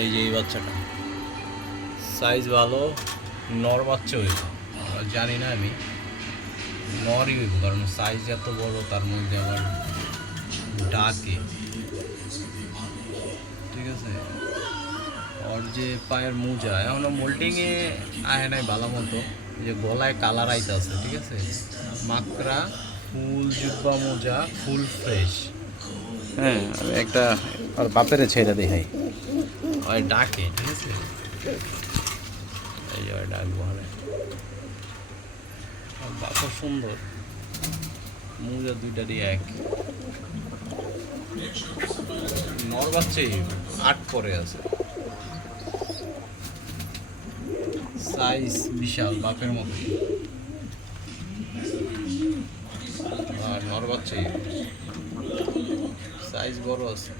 এই যে এই বাচ্চাটা সাইজ ভালো, নর বাচ্চা হইব, জানি না আমি, নরই হইব কারণ সাইজ এত বড়, তার মধ্যে আবার ডাকে। ঠিক আছে, ওর যে পায়ের মোজা এখনো মোল্টিংয়ে আহে নাই ভালো মতো, যে গলায় কালার আইতে আছে। ঠিক আছে, মাকড়া ফুল জুব্বা মোজা ফুল ফ্রেশ। হ্যাঁ, আমি একটা আর বাপেরে ছেড়ে দেখাই, ওই ডাকে। ঠিক আছে, এই যে ওই ডাক বলে, বাপও সুন্দর, মোজা দুইটারই এক। নর বাচ্চাই 8 পরে আছে, সাইজ বিশাল বাপের মতো, আর নর বাচ্চাই সাইজ বড় আছে।